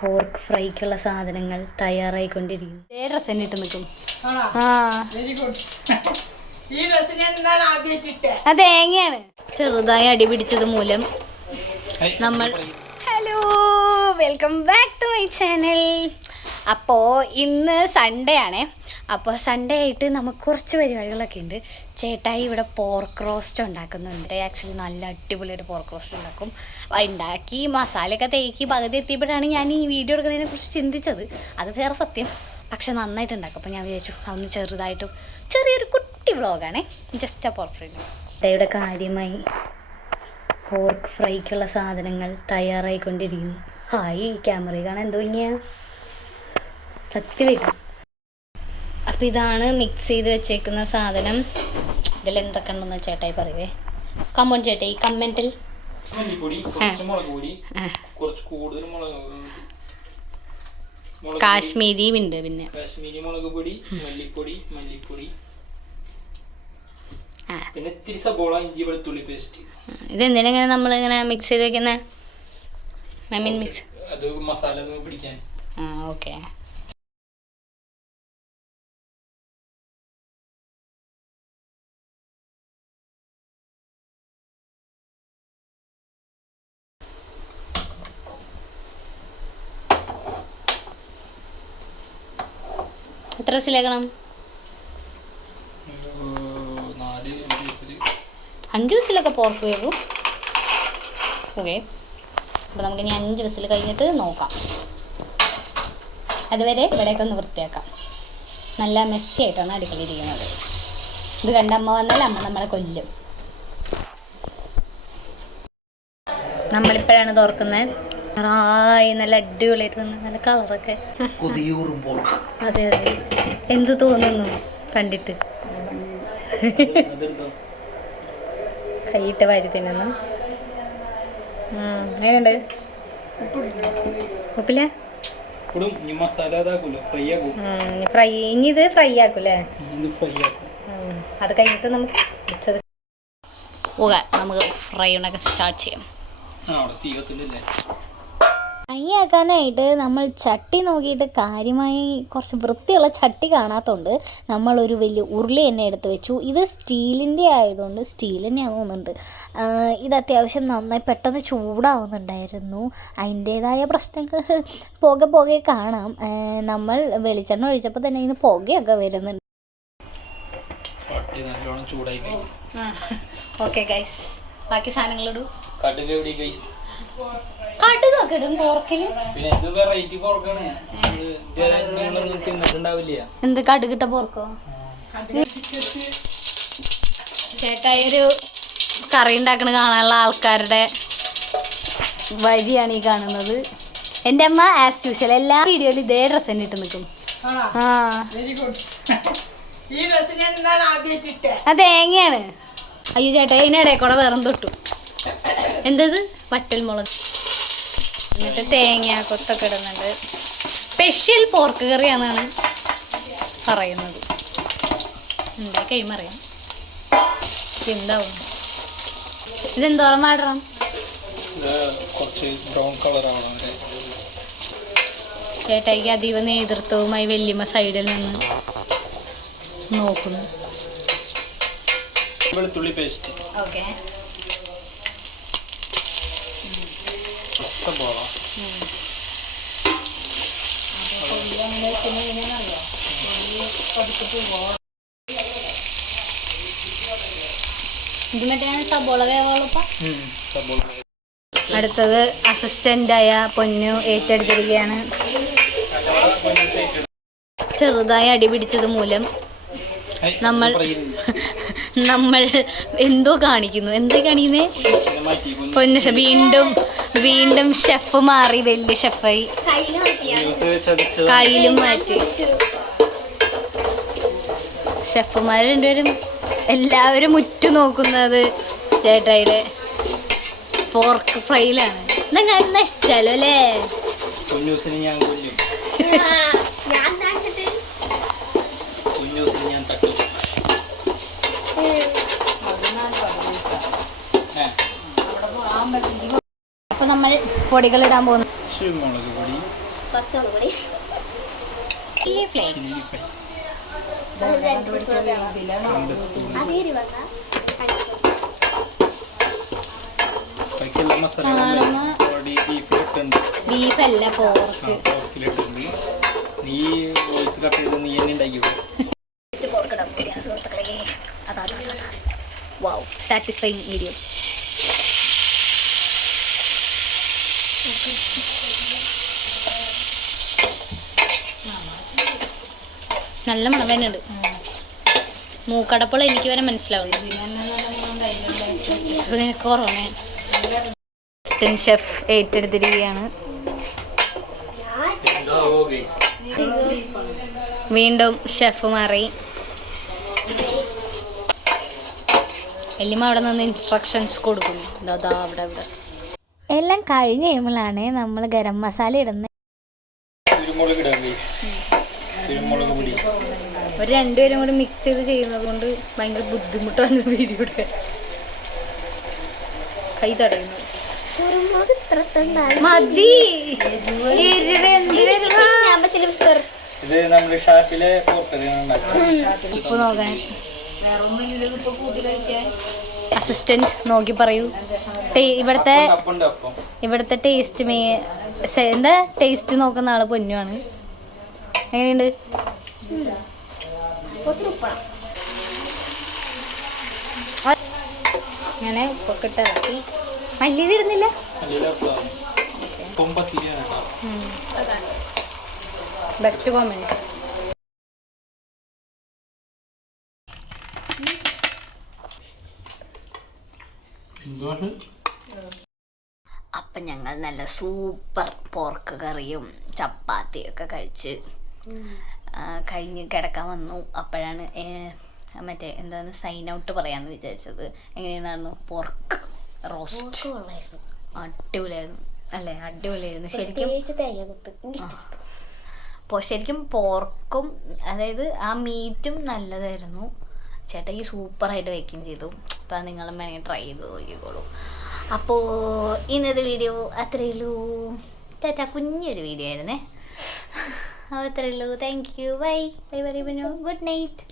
Pork ഫ്രൈക്കുള്ള സാധനങ്ങൾ തയ്യാറായിക്കൊണ്ടിരിക്കുന്നു. രസം ഇട്ട് നിൽക്കും. അത് തേങ്ങയാണ്. ചെറുതായി അടി പിടിച്ചത് മൂലം നമ്മൾ welcome back to my channel. അപ്പോൾ ഇന്ന് സൺഡേ ആണേ. അപ്പോൾ സൺഡേ ആയിട്ട് നമുക്ക് കുറച്ച് പരിപാടികളൊക്കെ ഉണ്ട്. ചേട്ടായി ഇവിടെ പോർക്ക് റോസ്റ്റ് ഉണ്ടാക്കുന്നുണ്ട്. ആക്ച്വലി നല്ല അടിപൊളി ഒരു പോർക്ക് റോസ്റ്റ് ഉണ്ടാക്കും. ഉണ്ടാക്കി മസാലയൊക്കെ തേക്കി പകുതി എത്തിയപ്പോഴാണ് ഞാൻ ഈ വീഡിയോ എടുക്കുന്നതിനെ കുറിച്ച് ചിന്തിച്ചത്. അത് വേറെ സത്യം, പക്ഷെ നന്നായിട്ട് ഉണ്ടാക്കും. അപ്പോൾ ഞാൻ വിചാരിച്ചു അതൊന്ന് ചെറുതായിട്ടും ചെറിയൊരു കുട്ടി വ്ളോഗാണേ, ജസ്റ്റ് ആ പോർക്ക് ഫ്രൈ. ചേട്ടായിയുടെ കാര്യമായി പോർക്ക് ഫ്രൈക്കുള്ള സാധനങ്ങൾ തയ്യാറായിക്കൊണ്ടിരിക്കുന്നു. ഹായ്, ക്യാമറയിൽ കാണാൻ എന്തോ ഇങ്ങനെയാ സത്യമായിട്ടും. അപ്പം ഇതാണ് മിക്സ് ചെയ്ത് വെച്ചേക്കുന്ന സാധനം. ഇതിലെന്തൊക്കെ ഉണ്ടെന്ന് ചേട്ടായി പറയുവേ. കമ്മോൺ ചേട്ടായി, കമൻറ്റിൽ. കാശ്മീരി ഉണ്ട്, പിന്നെ കാശ്മീരി മുളക് പൊടി, മല്ലിപ്പൊടി, പിന്നെ ഇത്തിരി സബോള, ഇഞ്ചി വെളുത്തുള്ളി പേസ്റ്റ്. ഇതെന്തിനാ ഇങ്ങനെ നമ്മളിങ്ങനെ മിക്സ് ചെയ്ത് വെക്കുന്നത്? ഐ മീൻ മിക്സ് അത് മസാല പിടിക്കാൻ. ഓക്കെ. എത്ര വിസിലേക്കണം? 5 വിസിലൊക്കെ പോർക്ക് വേവും. ഓക്കെ, അപ്പോൾ നമുക്കിനി 5 വിസിൽ കഴിഞ്ഞിട്ട് നോക്കാം. അതുവരെ ഇവിടെയൊക്കെ ഒന്ന് വൃത്തിയാക്കാം. നല്ല മെസ്സി ആയിട്ടാണ് അടുക്കളയിരിക്കുന്നത്. ഇത് കണ്ട അമ്മ വന്നാൽ അമ്മ നമ്മളെ കൊല്ലും. നമ്മളിപ്പോഴാണ് തുറക്കുന്നത്. നല്ല അടിപൊളിയായിട്ട് വന്ന് നല്ല കളറൊക്കെ. അതെ അതെ, എന്ത് തോന്നുന്നു കണ്ടിട്ട്? കൈയിട്ട് വാരി തിന്നുന്നു. എങ്ങനെയുണ്ട്? ഉപ്പില്ല? ഫ്രൈ, ഇനി ഇത് ഫ്രൈ ആക്കൂലേ? അത് കഴിഞ്ഞിട്ട് നമുക്ക് നമുക്ക് ഫ്രൈ ഉണ്ടാക്കാൻ സ്റ്റാർട്ട് ചെയ്യാം. ഫ്രൈ ആക്കാനായിട്ട് നമ്മൾ ചട്ടി നോക്കിയിട്ട് കാര്യമായി കുറച്ച് വൃത്തിയുള്ള ചട്ടി കാണാത്തതുകൊണ്ട് നമ്മളൊരു വലിയ ഉരുളി തന്നെ എടുത്ത് വെച്ചു. ഇത് സ്റ്റീലിൻ്റെ ആയതുകൊണ്ട് സ്റ്റീൽ തന്നെയാണ് തോന്നുന്നുണ്ട്. ഇത് അത്യാവശ്യം നന്നായി പെട്ടെന്ന് ചൂടാവുന്നുണ്ടായിരുന്നു. അതിൻ്റേതായ പ്രശ്നങ്ങൾ പോകെ കാണാം. നമ്മൾ വെളിച്ചെണ്ണ ഒഴിച്ചപ്പോൾ തന്നെ ഇതിന് പുകയൊക്കെ വരുന്നുണ്ട്. ഓക്കെ ഗൈസ്, ബാക്കി സാധനങ്ങളിടും. കടുകൊക്കെ ഇടും പോർക്കില്. എന്ത് കടുകിട്ട പോർക്കോ? ചേട്ടായി ഒരു കറി ഉണ്ടാക്കണ കാണാനുള്ള ആൾക്കാരുടെ വരിയാണ് ഈ കാണുന്നത്. എൻ്റെ അമ്മ ആസ് യൂഷ്വൽ എല്ലാ വീഡിയോയിലും ഇതേ ഡ്രസ്സ് തന്നെ ഇട്ട് നിൽക്കും. അത് തേങ്ങയാണ്. അയ്യോ ചേട്ടായി, അതിനിടയിൽ കൂടെ വേറെ തൊട്ടു. എന്തത്? വറ്റൽ മുളക്. എന്നിട്ട് തേങ്ങ കൊത്തൊക്കെ ഇടുന്നുണ്ട്. സ്പെഷ്യൽ പോർക്ക് കറിയാണെന്നാണ് പറയുന്നത്. എന്താ കൈമറിയാം എന്താവും. ഇതെന്തോരം വാടണം? ചേട്ടായിക്ക് അതീവ നേതൃത്വവുമായി വല്യമ്മ സൈഡിൽ നിന്ന് നോക്കുന്നു. വെളുത്തുള്ളി പേസ്റ്റ്. ഓക്കെ. ഇത് മറ്റേ സബോള വേവോളപ്പം. അടുത്തത് അസിസ്റ്റൻ്റായ പൊന്നു ഏറ്റെടുത്തിരിക്കുകയാണ്. ചെറുതായി അടി പിടിച്ചത് മൂലം നമ്മൾ എന്തോ കാണിക്കുന്നു. എന്താ കാണിക്കുന്നേ? പൊന്നു വീണ്ടും ഷെഫ് മാറി, വലിയ ഷെഫായി. കയ്യിലും മാറ്റി. ഷെഫുമാർ രണ്ടുപേരും എല്ലാവരും ഉറ്റു നോക്കുന്നത് ചേട്ടായിയുടെ പോർക്ക് ഫ്രൈയിലാണ്. എന്നാ നശിച്ചാലോ അല്ലേ? അപ്പോൾ നമ്മൾ പൊടികൾ ഇടാൻ പോകുന്നു. മുളക് പൊടി, കുറച്ചുകൂടി കൂടി ചില്ലി ഫ്ലേക്സ്. അതേരി വേണ്ട ബാക്കിയുള്ള മസാലകളും ഓൾറെഡി ബീഫിലിട്ടുണ്ട്. ബീഫല്ല പോർക്ക്. പോർക്കിലിട്ടുണ്ട്. നീ വോയിസ് കട്ട് ചെയ്ത് നീ തന്നെ ഉണ്ടാക്കിയോ? പോർക്കിടാം സുഹൃത്തുക്കളെ. അതാണ് വൗ, സാറ്റിസ്ഫൈങ് വീഡിയോ. നല്ല മണം തന്നെയുണ്ട്. മൂക്കടപ്പുള്ള എനിക്ക് വരെ മനസ്സിലാവുന്നു. കുറവാണ്. അസിസ്റ്റന്റ് ഷെഫ് ഏറ്റെടുത്തിരിക്കുകയാണ്. എന്താവോ ഗൈസ്? വീണ്ടും ഷെഫ് മാറി. എല്ലിമ അവിടെ നിന്ന് ഇൻസ്ട്രക്ഷൻസ് കൊടുക്കുന്നു. ദാ അവിടെ അവിടെ എല്ലാം കഴിഞ്ഞ് കഴിയുമ്പോഴാണ് നമ്മൾ ഗരം മസാല ഇടുന്നത്. കുരുമുളക് ഇടാം ഗൈസ്. കുരുമുളക് പൊടി. ഒരു രണ്ടുപേരും കൂടി മിക്സ് ചെയ്ത് ചെയ്യുന്നത് കൊണ്ട് ഭയങ്കര ബുദ്ധിമുട്ടാണ് വീഡിയോ എടുക്കാൻ. കൈ തടയുന്നു. കുരുമുളക് ഇത്രത്തുണ്ടായി മതി. ഇത് നമ്മൾ ഷാപ്പിലെ പോർക്കറിയാണ് ഉണ്ടാക്കുന്നത്. ഉപ്പ് നോക്കാൻ അസിസ്റ്റന്റ് നോക്കി പറയൂ. ഇവിടുത്തെ ടേസ്റ്റ് എന്താ ടേസ്റ്റ് നോക്കുന്ന ആള് പൊന്നുമാണ്. എങ്ങനെയുണ്ട്? അങ്ങനെ ഉപ്പൊക്കെ ഇട്ട് ഇളക്കി. മല്ലിയിലിടുന്നില്ല. Best comment. അപ്പം ഞങ്ങൾ നല്ല സൂപ്പർ പോർക്ക് കറിയും ചപ്പാത്തിയൊക്കെ കഴിച്ച് കഴിഞ്ഞ് കിടക്കാൻ വന്നു. അപ്പോഴാണ് മറ്റേ എന്താണ് സൈൻ ഔട്ട് പറയാമെന്ന് വിചാരിച്ചത്. എങ്ങനെയായിരുന്നു പോർക്ക് റോസ്റ്റ്? അടിപൊളിയായിരുന്നു അല്ലേ? അടിപൊളിയായിരുന്നു ശരിക്കും പോർക്കും, അതായത് ആ മീറ്റും നല്ലതായിരുന്നു. ചേട്ടയ്ക്ക് സൂപ്പറായിട്ട് വെക്കുകയും ചെയ്തു. അപ്പം നിങ്ങളും വേണമെങ്കിൽ ട്രൈ ചെയ്ത് നോക്കിക്കോളൂ. അപ്പോൾ ഇന്നത്തെ വീഡിയോ അത്രയേ ഉള്ളൂ. ചേട്ടാ കുഞ്ഞൊരു വീഡിയോ ആയിരുന്നേ. അപ്പോൾ അത്രയേ ഉള്ളൂ. Thank you. Bye bye. Good night.